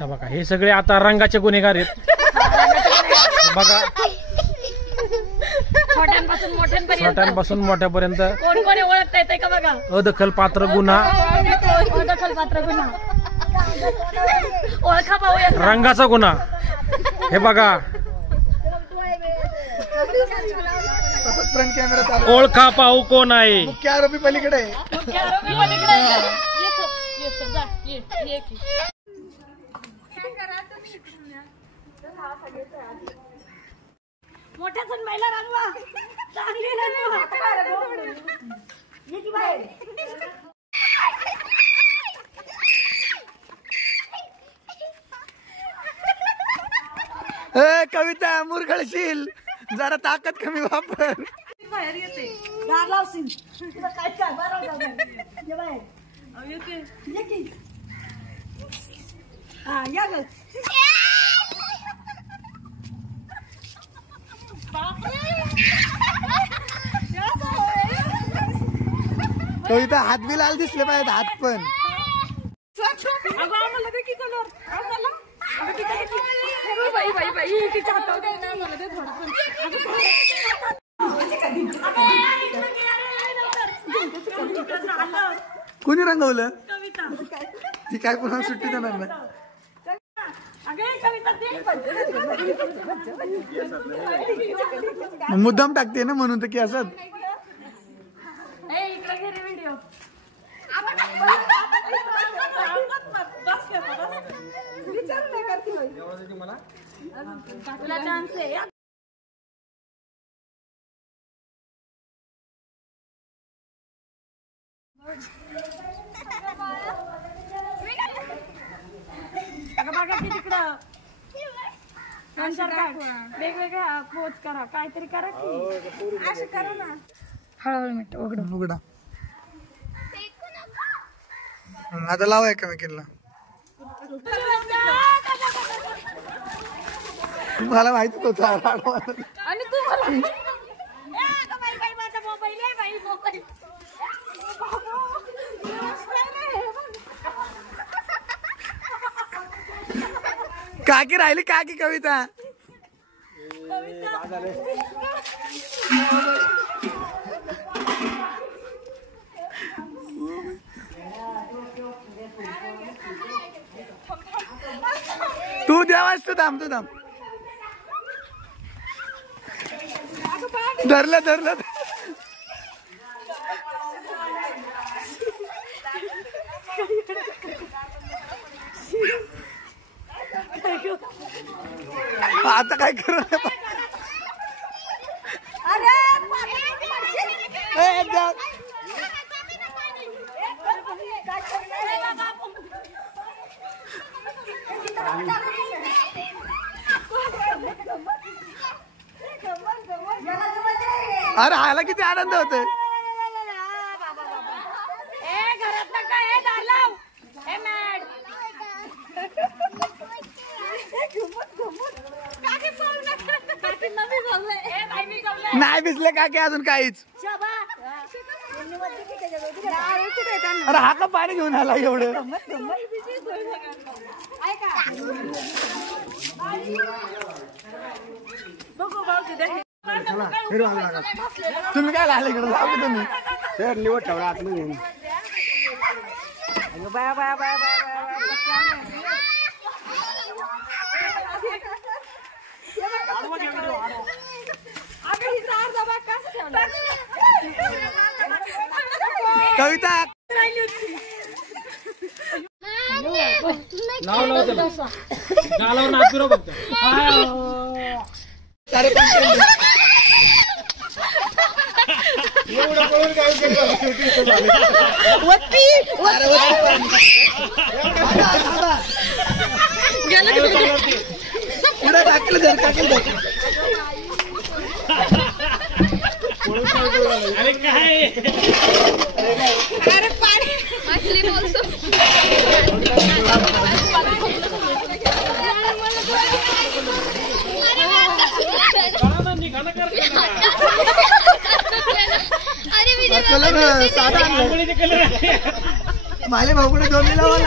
तर बघा हे सगळे आता रंगाचे गुन्हेगार आहेत. बघा छोट्यांपासून मोठ्यापर्यंत कोण कोणी ओळखता येते का बघा. अदखल पात्र गुन्हा, ओळखा पाहू रंगाचा गुन्हा. हे बघा फ्रंट कॅमेरा चालू. ओळखा पाहू कोण आहे. मुख्य आरोपी पलीकडे आहे. मोठ्या महिला रंगवा चांगली रंगवा. कविता मुरगळशील, जरा ताकद कमी वापर. बाहेर येते दार लावशील काय काय बरोबर हा या ग. कविता हात बी लाल दिसले पाहिजेत, हात पण. आम्हाला दे की कलर आम्हाला. बाई बाई बाई तिच्या हातावर दे ना मला दे थोडं. कोणी रंगवलं? कविता. ती काय पुन्हा सुट्टी देणार ना. मुद्दाम टाकते ना म्हणून तर की असं. तुला चान्स आहे. बघा की तिकडं वेगवेगळ्या पोच करा, काहीतरी करा की असं करा ना. हळूहळू मिनिट उघडा. आता लावा एकमेकींना. मला माहिती होतं. आणि तू माझा मोबाईल आहे बाई. मोबाईल काकी राहिली काकी कविता. तू द्यावास तू थांब. धरलं आता काय करू. अरे हाला किती आनंद होतोय. नाही भिजले काकी अजून काहीच. अरे हा का पाणी घेऊन आला एवढं. तुम्ही काय लागले इकडे जाऊ तुम्ही. सर निवड ठेवला आतमध्ये. बाया बाया बाया बाया कविता. गालावर नाचू बघतो. एवढं पळून काय पुढे टाकलं टाकलं. अरे काय अरे पाणी मछली बोलतो. कलर साधा माझ्या भाऊकडे दोन लावा.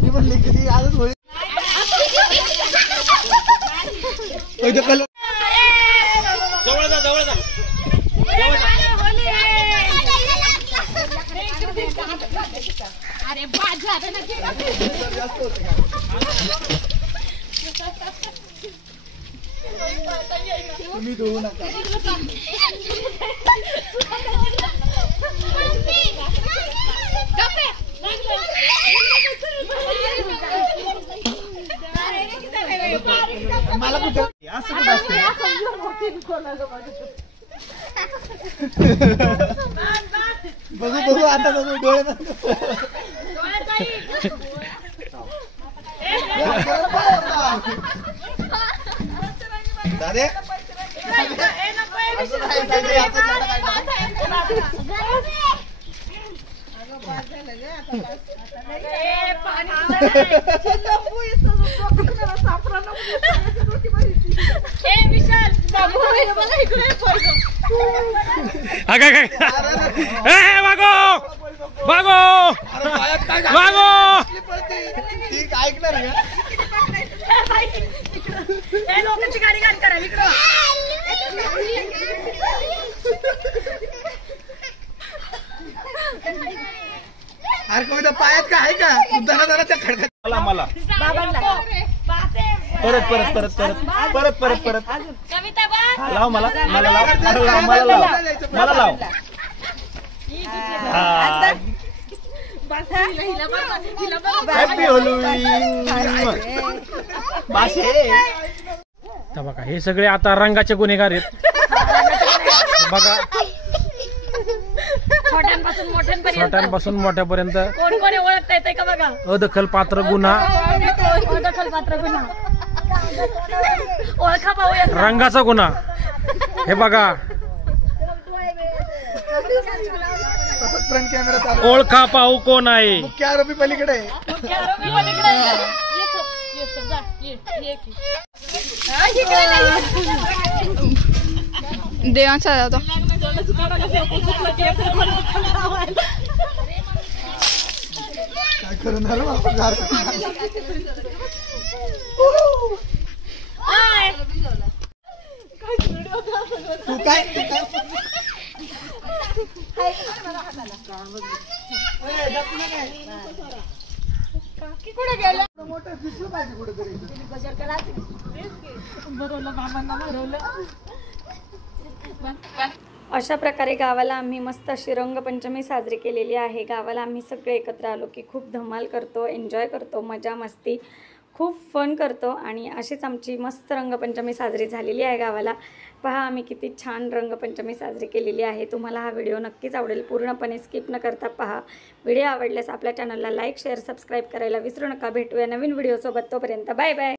ती म्हणली कधी आजच होईल. जवळ जा जवळ जा. अरे बाद झालं ना तुम्ही धुवू नका. मला कुठं असं कुठं असतं. बघू बघू आता बघू डोळे बंद. दादे भागो भागो. ठीक ऐकणार का. लोकांची गाडी गाडी करा इकडं. अरे कविता पायात का आहे का दना दनाच्या खडखड. मला परत परत परत परत परत परत परत कविता बा लाव मला मला लाव मला लाव मला लाव. Happy Halloween. बघा हे सगळे आता रंगाचे गुन्हेगार आहेत. बघा छोट्यांपासून मोठ्यापर्यंत कोण कोणी ओळखता येते का बघा. अदखल पात्र गुन्हा दखल पात्र गुन्हा ओळखा पाहूया. रंगाचा गुन्हा. हे बघा फ्रंट कॅमेरा चालू. ओळखा पाहू कोण आहे. मुख्य आरोपी पलीकडे. देवाचा होता. काय करणार आपण घाल. तू काय कुठे गेलं मोठं दिसलं पाहिजे कुठेतरी. अशा प्रकारे गावाला आम्ही मस्त अशी रंगपंचमी साजरी केलेली आहे. गावाला आम्ही सगळे एकत्र आलो की खूप धमाल करतो, एन्जॉय करतो, मजा मस्ती खूप फन करतो आणि अशीच आमची मस्त रंगपंचमी साजरी झालेली आहे गावाला. पहा आम्ही किती छान रंगपंचमी साजरी केलेली आहे. तुम्हाला हा व्हिडिओ नक्कीच आवडेल. पूर्णपणे स्किप न करता पहा. व्हिडिओ आवडल्यास आपल्या चॅनलला लाईक शेअर सबस्क्राईब करायला विसरू नका. भेटूया नवीन व्हिडिओसोबत. तोपर्यंत बाय बाय.